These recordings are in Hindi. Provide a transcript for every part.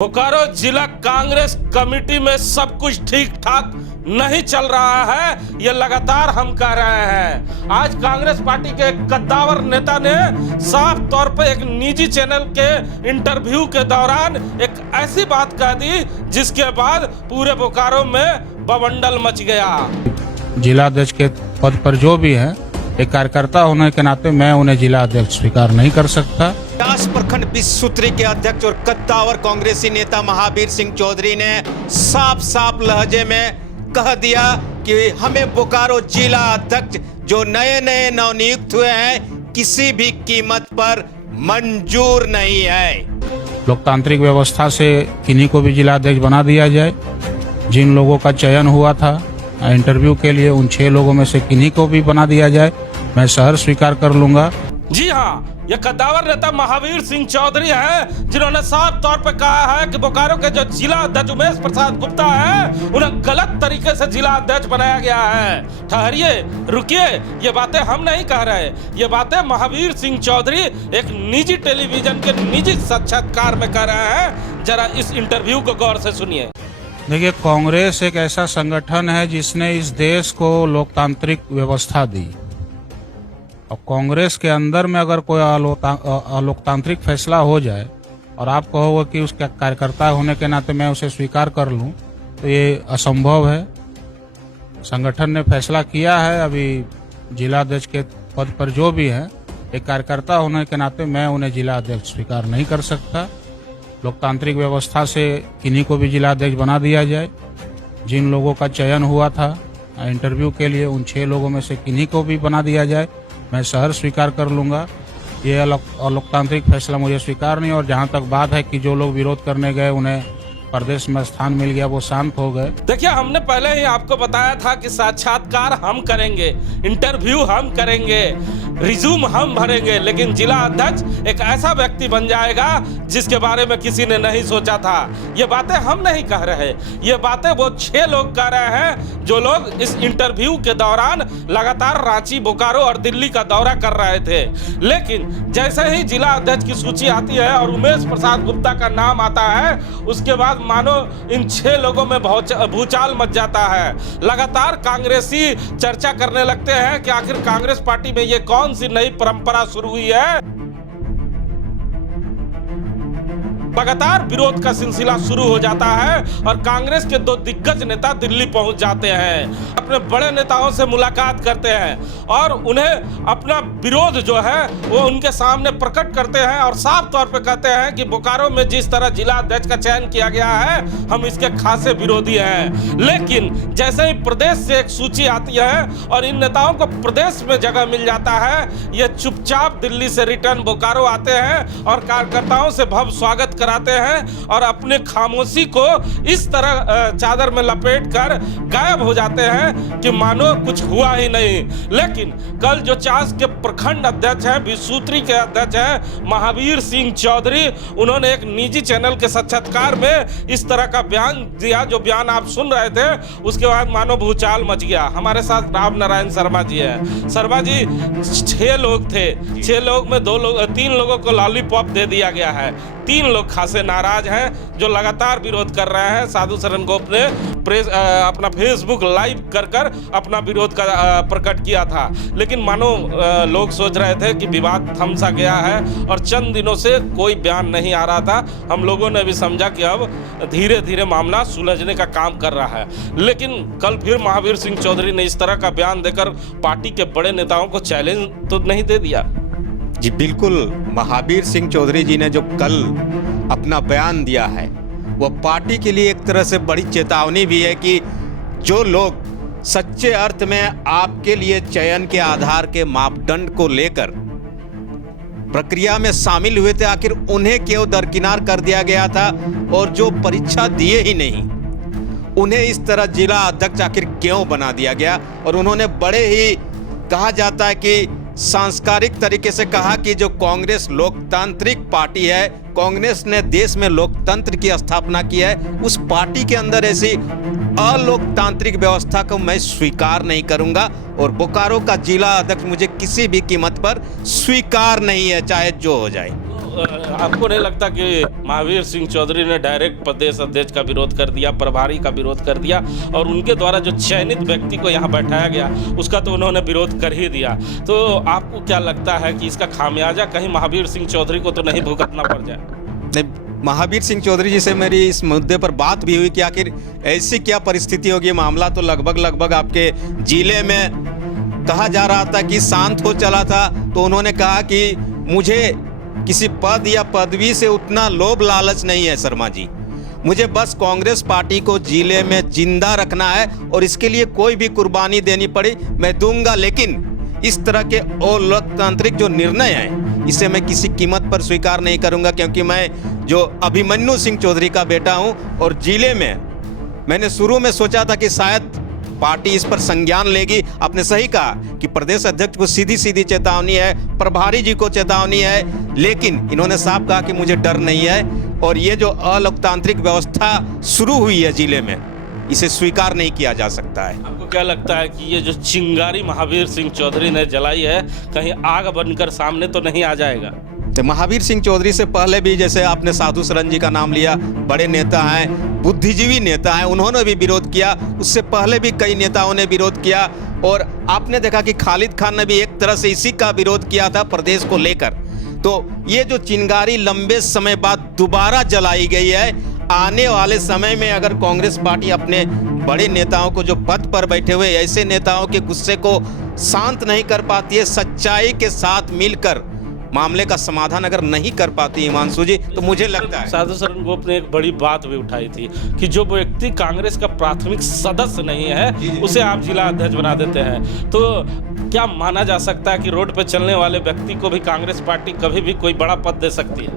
बोकारो जिला कांग्रेस कमेटी में सब कुछ ठीक ठाक नहीं चल रहा है, ये लगातार हम कह रहे हैं। आज कांग्रेस पार्टी के एक कद्दावर नेता ने साफ तौर पे एक निजी चैनल के इंटरव्यू के दौरान एक ऐसी बात कह दी जिसके बाद पूरे बोकारो में बवंडल मच गया। जिला अध्यक्ष के पद पर जो भी है, एक कार्यकर्ता होने के नाते मैं उन्हें जिला अध्यक्ष स्वीकार नहीं कर सकता। व्यास प्रखंड विश्वसूत्री के अध्यक्ष और कद्दावर कांग्रेसी नेता महावीर सिंह चौधरी ने साफ साफ लहजे में कह दिया कि हमें बोकारो जिला अध्यक्ष जो नए नए नवनियुक्त हुए हैं किसी भी कीमत पर मंजूर नहीं है। लोकतांत्रिक व्यवस्था से किन्हीं को भी जिला अध्यक्ष बना दिया जाए। जिन लोगों का चयन हुआ था इंटरव्यू के लिए, उन 6 लोगों में से किन्हीं को भी बना दिया जाए, मैं सहर्ष स्वीकार कर लूंगा। जी हाँ, ये कद्दावर नेता महावीर सिंह चौधरी हैं जिन्होंने साफ तौर पे कहा है कि बोकारो के जो जिला अध्यक्ष उमेश प्रसाद गुप्ता है उन्हें गलत तरीके से जिला अध्यक्ष बनाया गया है। ठहरिए, रुकिए, ये बातें हम नहीं कह रहे, ये बातें महावीर सिंह चौधरी एक निजी टेलीविजन के निजी साक्षात्कार में कह रहे हैं। जरा इस इंटरव्यू को गौर से सुनिए। देखिए, कांग्रेस एक ऐसा संगठन है जिसने इस देश को लोकतांत्रिक व्यवस्था दी। और कांग्रेस के अंदर में अगर कोई अलोकतांत्रिक फैसला हो जाए और आप कहोगे कि उसके कार्यकर्ता होने के नाते मैं उसे स्वीकार कर लूं, तो ये असंभव है। संगठन ने फैसला किया है, अभी जिला अध्यक्ष के पद पर जो भी है, एक कार्यकर्ता होने के नाते मैं उन्हें जिला अध्यक्ष स्वीकार नहीं कर सकता। लोकतांत्रिक व्यवस्था से किन्हीं को भी जिला अध्यक्ष बना दिया जाए। जिन लोगों का चयन हुआ था इंटरव्यू के लिए, उन 6 लोगों में से किन्हीं को भी बना दिया जाए, मैं सहर्ष स्वीकार कर लूंगा। ये अलोकतांत्रिक फैसला मुझे स्वीकार नहीं। और जहां तक बात है कि जो लोग विरोध करने गए उन्हें प्रदेश में स्थान मिल गया, वो शांत हो गए। देखिए, हमने पहले ही आपको बताया था कि साक्षात्कार हम करेंगे, इंटरव्यू हम करेंगे, रिज्यूम हम भरेंगे, लेकिन जिला अध्यक्ष एक ऐसा व्यक्ति बन जाएगा जिसके बारे में किसी ने नहीं सोचा था। ये बातें हम नहीं कह रहे, ये बातें वो 6 लोग कह रहे हैं जो लोग इस इंटरव्यू के दौरान लगातार रांची, बोकारो और दिल्ली का दौरा कर रहे थे। लेकिन जैसे ही जिला अध्यक्ष की सूची आती है और उमेश प्रसाद गुप्ता का नाम आता है, उसके बाद मानो इन 6 लोगों में भूचाल मच जाता है। लगातार कांग्रेसी चर्चा करने लगते हैं कि आखिर कांग्रेस पार्टी में ये कौन सी नई परंपरा शुरू हुई है। लगातार विरोध का सिलसिला शुरू हो जाता है और कांग्रेस के 2 दिग्गज नेता दिल्ली पहुंच जाते हैं, अपने बड़े नेताओं से मुलाकात करते हैं और उन्हें अपना विरोध जो है वो उनके सामने प्रकट करते हैं और साफ तौर पे कहते हैं कि बोकारो में जिस तरह जिला अध्यक्ष का चयन किया गया है, हम इसके खासे विरोधी हैं। लेकिन जैसे ही प्रदेश से एक सूची आती है और इन नेताओं को प्रदेश में जगह मिल जाता है, ये चुपचाप दिल्ली से रिटर्न बोकारो आते हैं और कार्यकर्ताओं से भव्य स्वागत कराते हैं और अपने खामोशी को इस तरह चादर में लपेट कर गायब हो जाते हैं कि मानो कुछ हुआ ही नहीं। लेकिन कल जो चास के प्रखंड अध्यक्ष हैं, विश्वसूत्री के अध्यक्ष हैं महावीर सिंह चौधरी, उन्होंने एक निजी चैनल के साक्षात्कार में इस तरह का बयान दिया, जो बयान आप सुन रहे थे। उसके बाद मानो भूचाल मच गया। हमारे साथ राम नारायण शर्मा जी है। शर्मा जी, 6 लोग थे, 6 लोग में 3 लोगों को लॉलीपॉप दे दिया गया है। 3 लोग खासे नाराज हैं जो लगातार विरोध कर रहे हैं। साधु शरण गोप ने अपना फेसबुक लाइव कर अपना विरोध का प्रकट किया था, लेकिन मानो लोग सोच रहे थे कि विवाद थम सा गया है और चंद दिनों से कोई बयान नहीं आ रहा था। हम लोगों ने भी समझा कि अब धीरे धीरे मामला सुलझने का काम कर रहा है। लेकिन कल फिर महावीर सिंह चौधरी ने इस तरह का बयान देकर पार्टी के बड़े नेताओं को चैलेंज तो नहीं दे दिया? जी बिल्कुल, महावीर सिंह चौधरी जी ने जो कल अपना बयान दिया है वो पार्टी के लिए एक तरह से बड़ी चेतावनी भी है कि जो लोग सच्चे अर्थ में आपके लिए चयन के आधार के मापदंड को लेकर प्रक्रिया में शामिल हुए थे, आखिर उन्हें क्यों दरकिनार कर दिया गया था, और जो परीक्षा दिए ही नहीं उन्हें इस तरह जिला अध्यक्ष आखिर क्यों बना दिया गया। और उन्होंने बड़े ही, कहा जाता है कि सांस्कारिक तरीके से कहा कि जो कांग्रेस लोकतांत्रिक पार्टी है, कांग्रेस ने देश में लोकतंत्र की स्थापना की है, उस पार्टी के अंदर ऐसी अलोकतांत्रिक व्यवस्था को मैं स्वीकार नहीं करूंगा और बोकारो का जिला अध्यक्ष मुझे किसी भी कीमत पर स्वीकार नहीं है, चाहे जो हो जाए। आपको नहीं लगता कि महावीर सिंह चौधरी ने डायरेक्ट प्रदेश अध्यक्ष का विरोध कर दिया, प्रभारी का विरोध कर दिया, और उनके द्वारा जो चयनित व्यक्ति को यहाँ बैठाया गया उसका तो उन्होंने विरोध कर ही दिया। तो आपको क्या लगता है कि इसका खामियाजा कहीं महावीर सिंह चौधरी को तो नहीं भुगतना पड़ जाए? नहीं, महावीर सिंह चौधरी जी से मेरी इस मुद्दे पर बात भी हुई कि आखिर ऐसी क्या परिस्थिति होगी। मामला तो लगभग आपके जिले में कहा जा रहा था कि शांत हो चला था, तो उन्होंने कहा कि मुझे किसी पद या पदवी से उतना लोभ लालच नहीं है शर्मा जी, मुझे बस कांग्रेस पार्टी को जिले में जिंदा रखना है और इसके लिए कोई भी कुर्बानी देनी पड़ी मैं दूंगा, लेकिन इस तरह के अलोकतांत्रिक जो निर्णय हैं इसे मैं किसी कीमत पर स्वीकार नहीं करूंगा, क्योंकि मैं जो अभिमन्यु सिंह चौधरी का बेटा हूं और जिले में मैंने शुरू में सोचा था कि शायद पार्टी इस पर संज्ञान लेगी। आपने सही कहा कि प्रदेश अध्यक्ष को सीधी चेतावनी है, प्रभारी जी को चेतावनी है, लेकिन इन्होंने साफ कहा कि मुझे डर नहीं है और ये जो अलोकतांत्रिक व्यवस्था शुरू हुई है जिले में इसे स्वीकार नहीं किया जा सकता है। आपको क्या लगता है कि ये जो चिंगारी महावीर सिंह चौधरी ने जलाई है कहीं आग बनकर सामने तो नहीं आ जाएगा? तो महावीर सिंह चौधरी से पहले भी, जैसे आपने साधु सरन जी का नाम लिया, बड़े नेता हैं, बुद्धिजीवी नेता हैं, उन्होंने भी विरोध किया। उससे पहले भी कई नेताओं ने विरोध किया और आपने देखा कि खालिद खान ने भी एक तरह से इसी का विरोध किया था प्रदेश को लेकर। तो ये जो चिंगारी लंबे समय बाद दोबारा जलाई गई है, आने वाले समय में अगर कांग्रेस पार्टी अपने बड़े नेताओं को जो पद पर बैठे हुए ऐसे नेताओं के गुस्से को शांत नहीं कर पाती है, सच्चाई के साथ मिलकर मामले का समाधान अगर नहीं कर पाती हिमांशु जी, तो मुझे लगता है साधु शरण गोप ने एक बड़ी बात भी उठाई थी कि जो व्यक्ति कांग्रेस का प्राथमिक सदस्य नहीं है उसे आप जिला अध्यक्ष बना देते हैं। तो क्या माना जा सकता है कि रोड पर चलने वाले व्यक्ति को भी कांग्रेस पार्टी कभी भी कोई बड़ा पद दे सकती है?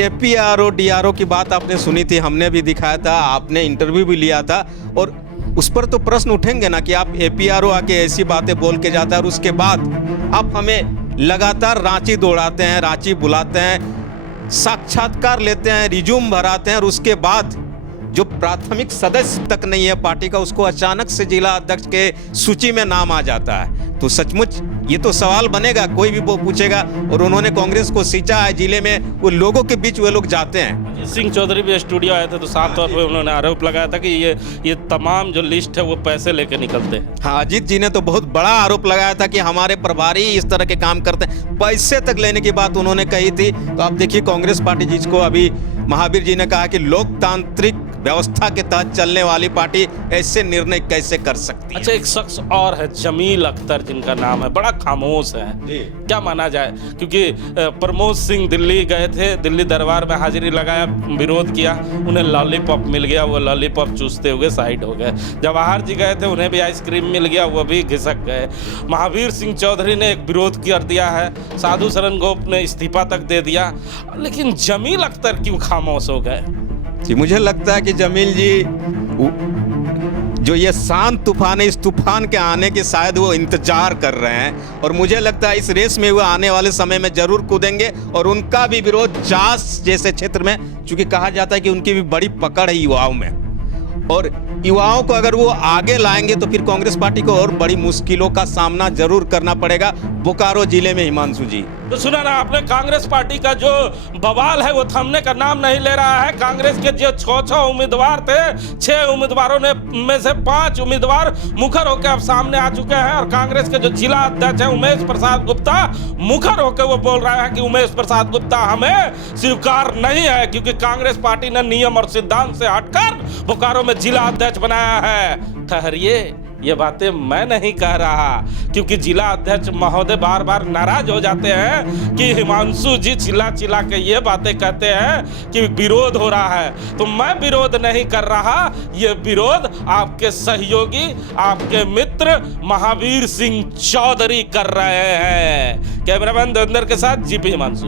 APRO DRO की बात आपने सुनी थी, हमने भी दिखाया था, आपने इंटरव्यू भी लिया था, और उस पर तो प्रश्न उठेंगे ना कि आप APRO आके ऐसी बातें बोल के जाता है और उसके बाद आप हमें लगातार रांची दौड़ाते हैं, रांची बुलाते हैं, साक्षात्कार लेते हैं, रिज्यूम भराते हैं और उसके बाद जो प्राथमिक सदस्य तक नहीं है पार्टी का उसको अचानक से जिला अध्यक्ष के सूची में नाम आ जाता है। तो सचमुच ये तो सवाल बनेगा, कोई भी वो पूछेगा। और उन्होंने कांग्रेस को सींचा है जिले में, वो लोगों के बीच वे लोग जाते हैं। सिंह चौधरी भी स्टूडियो आए थे तो साफ तौर पर उन्होंने आरोप लगाया था कि ये तमाम जो लिस्ट है वो पैसे लेके निकलते हैं। हाँ, अजीत जी ने तो बहुत बड़ा आरोप लगाया था कि हमारे प्रभारी इस तरह के काम करते हैं, पैसे तक लेने की बात उन्होंने कही थी। तो आप देखिए कांग्रेस पार्टी जिसको अभी महावीर जी ने कहा कि लोकतांत्रिक व्यवस्था के तहत चलने वाली पार्टी ऐसे निर्णय कैसे कर सकती है। अच्छा, एक शख्स और है जमील अख्तर जिनका नाम है, बड़ा खामोश है, क्या माना जाए? क्योंकि प्रमोद सिंह दिल्ली गए थे, दिल्ली दरबार में हाजिरी लगाया, विरोध किया, उन्हें लॉलीपॉप मिल गया, वो लॉलीपॉप चूसते हुए साइड हो गए। जवाहर जी गए थे, उन्हें भी आइसक्रीम मिल गया, वो भी घिसक गए। महावीर सिंह चौधरी ने एक विरोध कर दिया है, साधु शरण गोप ने इस्तीफा तक दे दिया, लेकिन जमील अख्तर क्यों खामोश हो गए? जी, मुझे लगता है कि जमील जी जो ये शांत तूफान है, इस तूफान के आने के शायद वो इंतजार कर रहे हैं और मुझे लगता है इस रेस में वो आने वाले समय में जरूर कूदेंगे। और उनका भी विरोध जास जैसे क्षेत्र में, चूंकि कहा जाता है कि उनकी भी बड़ी पकड़ है युवाओं में, और युवाओं को अगर वो आगे लाएंगे तो फिर कांग्रेस पार्टी को और बड़ी मुश्किलों का सामना जरूर करना पड़ेगा बोकारो जिले में। हिमांशु जी, तो सुना ना आपने, कांग्रेस पार्टी का जो बवाल है वो थमने का नाम नहीं ले रहा है। कांग्रेस के जो 6 उम्मीदवार थे, 6 उम्मीदवारों में से 5 उम्मीदवार मुखर होकर अब सामने आ चुके हैं और कांग्रेस के जो जिला अध्यक्ष है उमेश प्रसाद गुप्ता मुखर होकर वो बोल रहा है कि उमेश प्रसाद गुप्ता हमें स्वीकार नहीं है, क्योंकि कांग्रेस पार्टी ने नियम और सिद्धांत से हटकर बोकारो में जिला अध्यक्ष बनाया है। ठहरिए, ये बातें मैं नहीं कह रहा, क्योंकि जिला अध्यक्ष महोदय बार बार नाराज हो जाते हैं कि हिमांशु जी चिल्ला के ये बातें कहते हैं कि विरोध हो रहा है। तो मैं विरोध नहीं कर रहा, ये विरोध आपके सहयोगी, आपके मित्र महावीर सिंह चौधरी कर रहे हैं। कैमरामैन देवेंद्र के साथ जीपी हिमांशु।